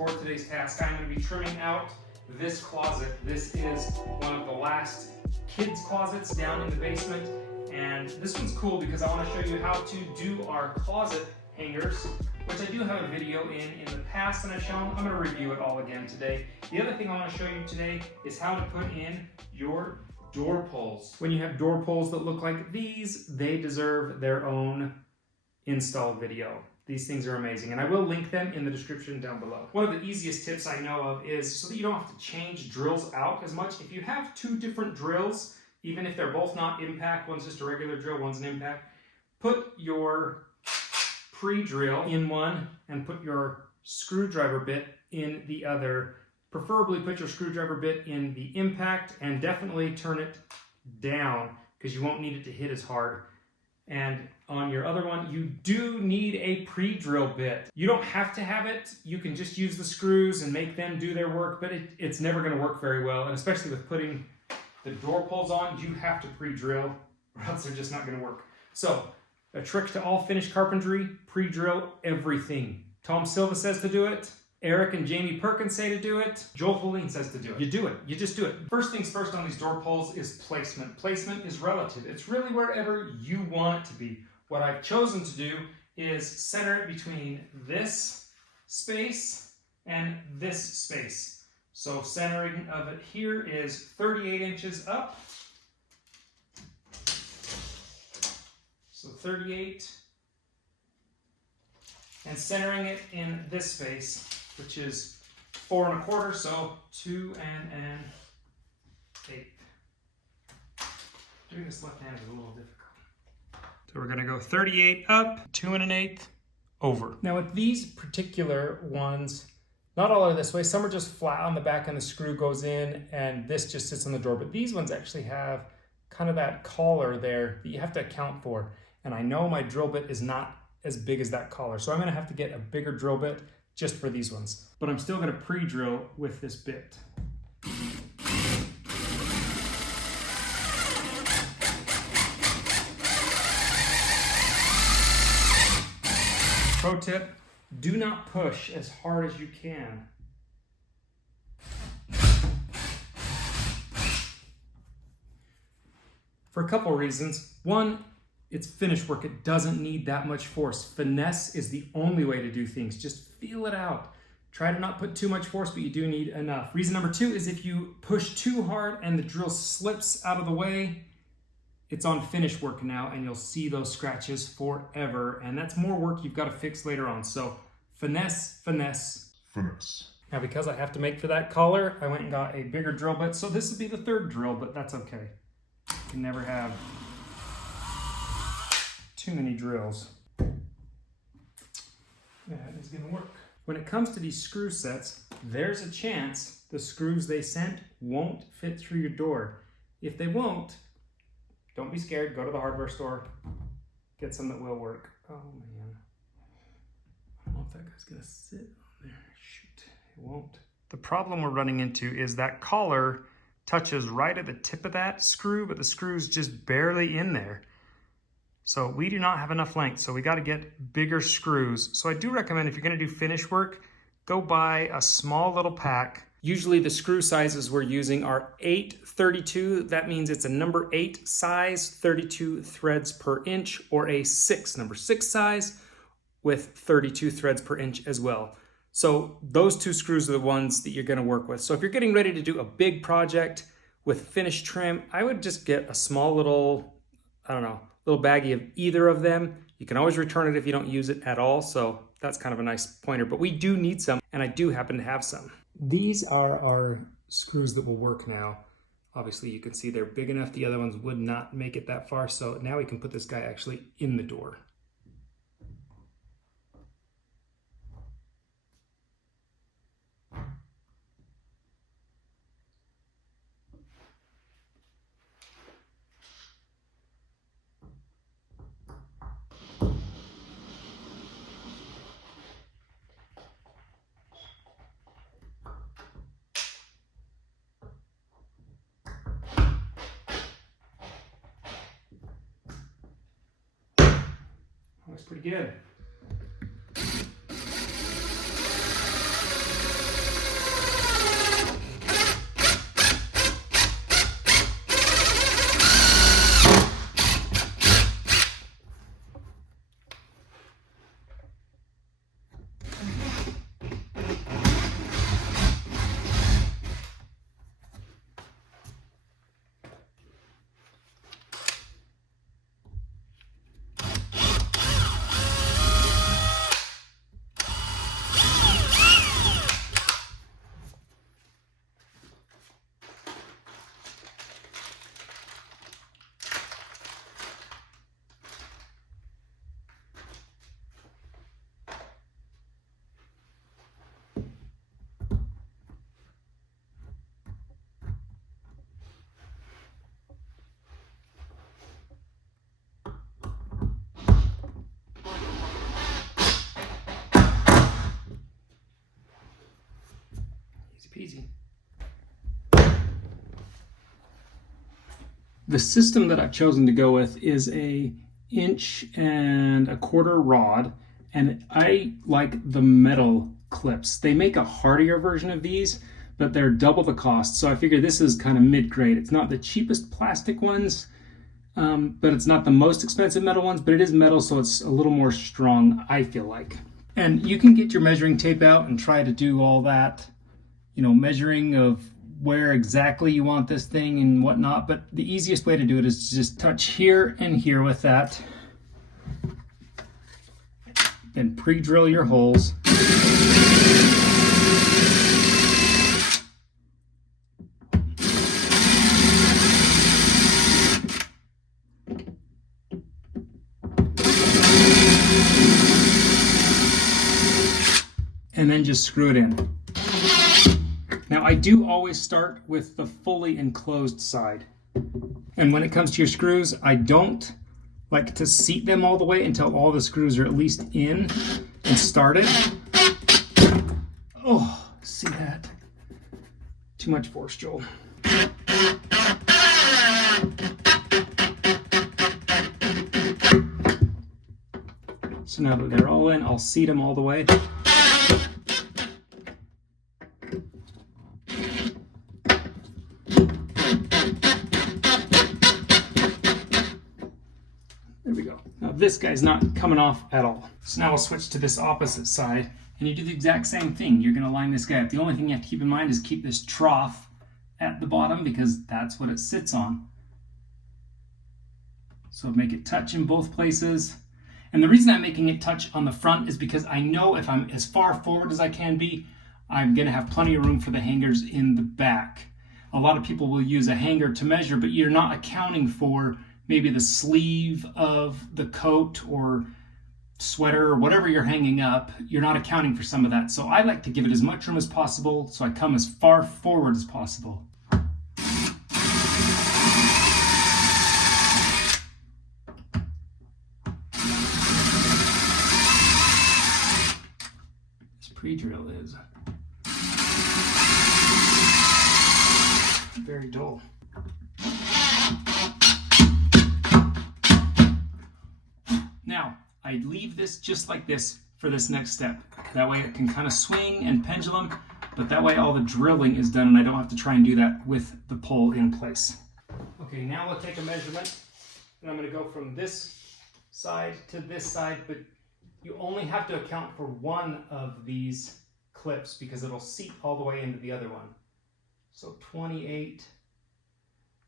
for today's task. I'm going to be trimming out this closet. This is one of the last kids' closets down in the basement. And this one's cool because I want to show you how to do our closet hangers, which I do have a video in the past and I've shown. I'm going to review it all again today. The other thing I want to show you today is how to put in your door pulls. When you have door pulls that look like these, they deserve their own install video. These things are amazing, and I will link them in the description down below. One of the easiest tips I know of is so that you don't have to change drills out as much. If you have two different drills, even if they're both not impact, one's just a regular drill, one's an impact, put your pre-drill in one and put your screwdriver bit in the other. Preferably put your screwdriver bit in the impact and definitely turn it down because you won't need it to hit as hard. And on your other one, you do need a pre-drill bit. You don't have to have it. You can just use the screws and make them do their work, but it's never going to work very well. And especially with putting the door pulls on, you have to pre-drill or else they're just not going to work. So a trick to all finished carpentry, pre-drill everything. Tom Silva says to do it. Eric and Jamie Perkins say to do it. Joel Helene says to do it. You do it. You just do it. First things first on these door pulls is placement. Placement is relative. It's really wherever you want it to be. What I've chosen to do is center it between this space and this space. So centering of it here is 38 inches up. So 38. And centering it in this space, which is 4 1/4, so 2 1/8. Doing this left-handed is a little difficult. So we're gonna go 38 up, 2 1/8 over. Now with these particular ones, not all are this way. Some are just flat on the back and the screw goes in and this just sits on the door. But these ones actually have kind of that collar there that you have to account for. And I know my drill bit is not as big as that collar. So I'm gonna have to get a bigger drill bit just for these ones. But I'm still gonna pre-drill with this bit. Pro tip, do not push as hard as you can. For a couple reasons. One, it's finished work. It doesn't need that much force. Finesse is the only way to do things. Just feel it out. Try to not put too much force, but you do need enough. Reason number 2 is if you push too hard and the drill slips out of the way, it's on finish work now and you'll see those scratches forever. And that's more work you've got to fix later on. So finesse, finesse, finesse. Now because I have to make for that collar, I went and got a bigger drill bit. So this would be the 3rd drill, but that's okay. You can never have too many drills. That is gonna work. When it comes to these screw sets, there's a chance the screws they sent won't fit through your door. If they won't, don't be scared, go to the hardware store, get some that will work. Oh man, I don't know if that guy's gonna sit on there. Shoot, it won't. The problem we're running into is that collar touches right at the tip of that screw, but the screw's just barely in there. So we do not have enough length, so we got to get bigger screws. So I do recommend if you're going to do finish work, go buy a small little pack. Usually the screw sizes we're using are 8/32. That means it's a number 8 size, 32 threads per inch, or a number 6 size with 32 threads per inch as well. So those 2 screws are the ones that you're going to work with. So if you're getting ready to do a big project with finished trim, I would just get a small little, little baggie of either of them. You can always return it if you don't use it at all, so that's kind of a nice pointer. But we do need some, and I do happen to have some. These are our screws that will work now. Obviously, you can see they're big enough. The other ones would not make it that far, so now we can put this guy actually in the door. Looks pretty good. The system that I've chosen to go with is a 1.25" rod, and I like the metal clips. They make a hardier version of these, but they're double the cost, so I figure this is kind of mid-grade. It's not the cheapest plastic ones, but it's not the most expensive metal ones, but it is metal, so it's a little more strong, I feel like. And you can get your measuring tape out and try to do all that, you know, measuring of where exactly you want this thing and whatnot, but the easiest way to do it is to just touch here and here with that. Then pre-drill your holes. And then just screw it in. Now I do always start with the fully enclosed side. And when it comes to your screws, I don't like to seat them all the way until all the screws are at least in and started. Oh, see that? Too much force, Joel. So now that they're all in, I'll seat them all the way. There we go. Now this guy's not coming off at all. So now I'll switch to this opposite side, and you do the exact same thing. You're gonna line this guy up. The only thing you have to keep in mind is keep this trough at the bottom, because that's what it sits on. So make it touch in both places. And the reason I'm making it touch on the front is because I know if I'm as far forward as I can be, I'm gonna have plenty of room for the hangers in the back. A lot of people will use a hanger to measure, but you're not accounting for maybe the sleeve of the coat or sweater or whatever you're hanging up. You're not accounting for some of that. So I like to give it as much room as possible, so I come as far forward as possible. This pre-drill is very dull. Now, I leave this just like this for this next step. That way it can kind of swing and pendulum, but that way all the drilling is done and I don't have to try and do that with the pole in place. Okay, now we'll take a measurement, and I'm going to go from this side to this side, but you only have to account for one of these clips because it'll seat all the way into the other one. So 28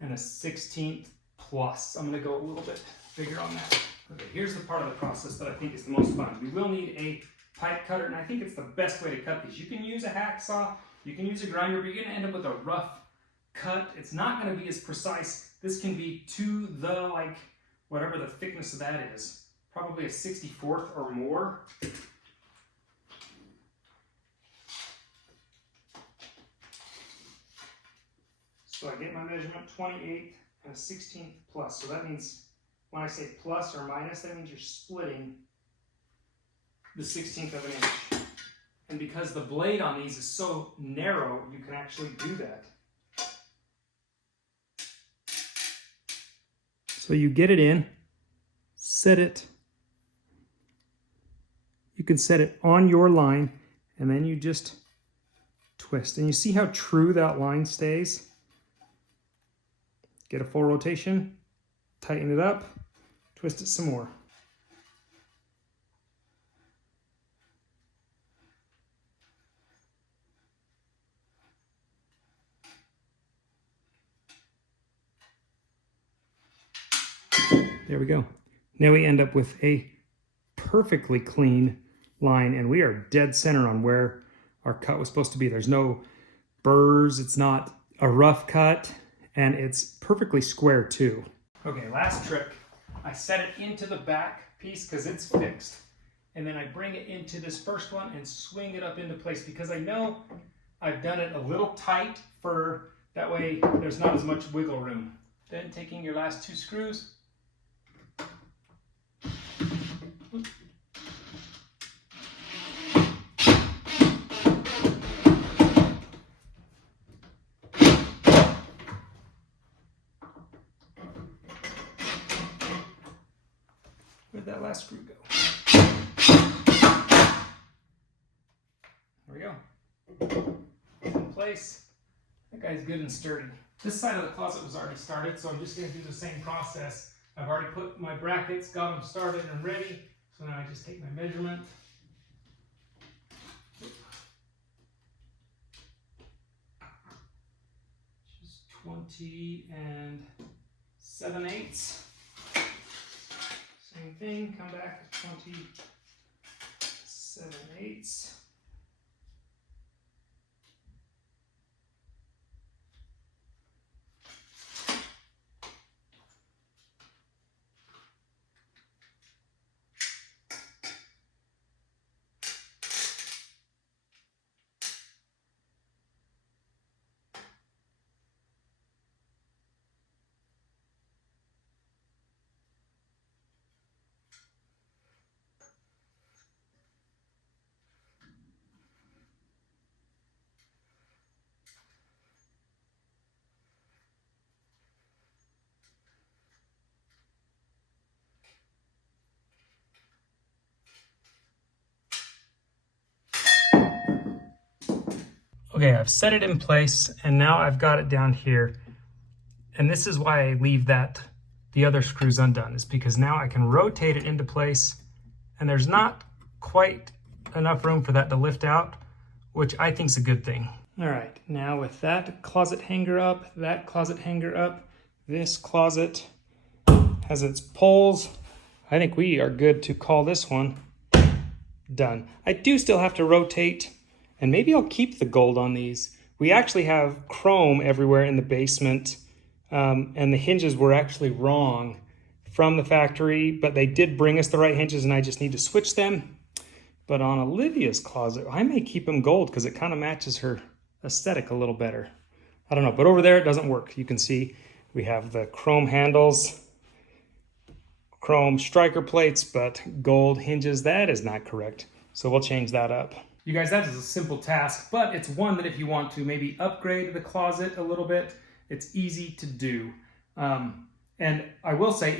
and a 16th plus. I'm going to go a little bit bigger on that. Okay, here's the part of the process that I think is the most fun. We will need a pipe cutter, and I think it's the best way to cut these. You can use a hacksaw, you can use a grinder, but you're going to end up with a rough cut. It's not going to be as precise. This can be to the, like, whatever the thickness of that is. Probably a 64th or more. So I get my measurement, 28 and a 16th plus. So that means when I say plus or minus, that means you're splitting the 16th of an inch. And because the blade on these is so narrow, you can actually do that. So you get it in, set it. You can set it on your line, and then you just twist. And you see how true that line stays? Get a full rotation, tighten it up, twist it some more. There we go. Now we end up with a perfectly clean line, and we are dead center on where our cut was supposed to be. There's no burrs, it's not a rough cut, and it's perfectly square too. Okay, last trick. I set it into the back piece because it's fixed, and then I bring it into this first one and swing it up into place because I know I've done it a little tight for that way there's not as much wiggle room. Then taking your last two screws, last screw go. There we go. It's in place. That guy's good and sturdy. This side of the closet was already started, so I'm just going to do the same process. I've already put my brackets, got them started and ready. So now I just take my measurement. Just 20 7/8. Same thing, come back to 20 7/8. Okay, I've set it in place and now I've got it down here. And this is why I leave the other screws undone, is because now I can rotate it into place and there's not quite enough room for that to lift out, which I think is a good thing. All right, now with that closet hanger up, that closet hanger up, this closet has its poles. I think we are good to call this one done. I do still have to rotate, and maybe I'll keep the gold on these. We actually have chrome everywhere in the basement, and the hinges were actually wrong from the factory, but they did bring us the right hinges and I just need to switch them. But on Olivia's closet, I may keep them gold because it kind of matches her aesthetic a little better. I don't know, but over there it doesn't work. You can see we have the chrome handles, chrome striker plates, but gold hinges. That is not correct. So we'll change that up. You guys, that is a simple task, but it's one that if you want to maybe upgrade the closet a little bit, it's easy to do. And I will say,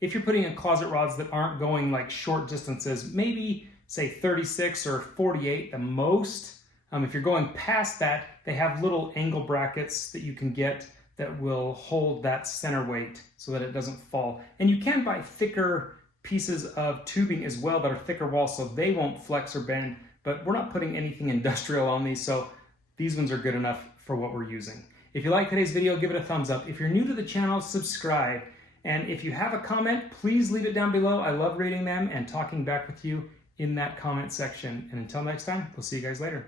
if you're putting in closet rods that aren't going like short distances, maybe say 36 or 48 the most. If you're going past that, they have little angle brackets that you can get that will hold that center weight so that it doesn't fall. And you can buy thicker pieces of tubing as well that are thicker walls so they won't flex or bend, but we're not putting anything industrial on these, so these ones are good enough for what we're using. If you like today's video, give it a thumbs up. If you're new to the channel, subscribe. And if you have a comment, please leave it down below. I love reading them and talking back with you in that comment section. And until next time, we'll see you guys later.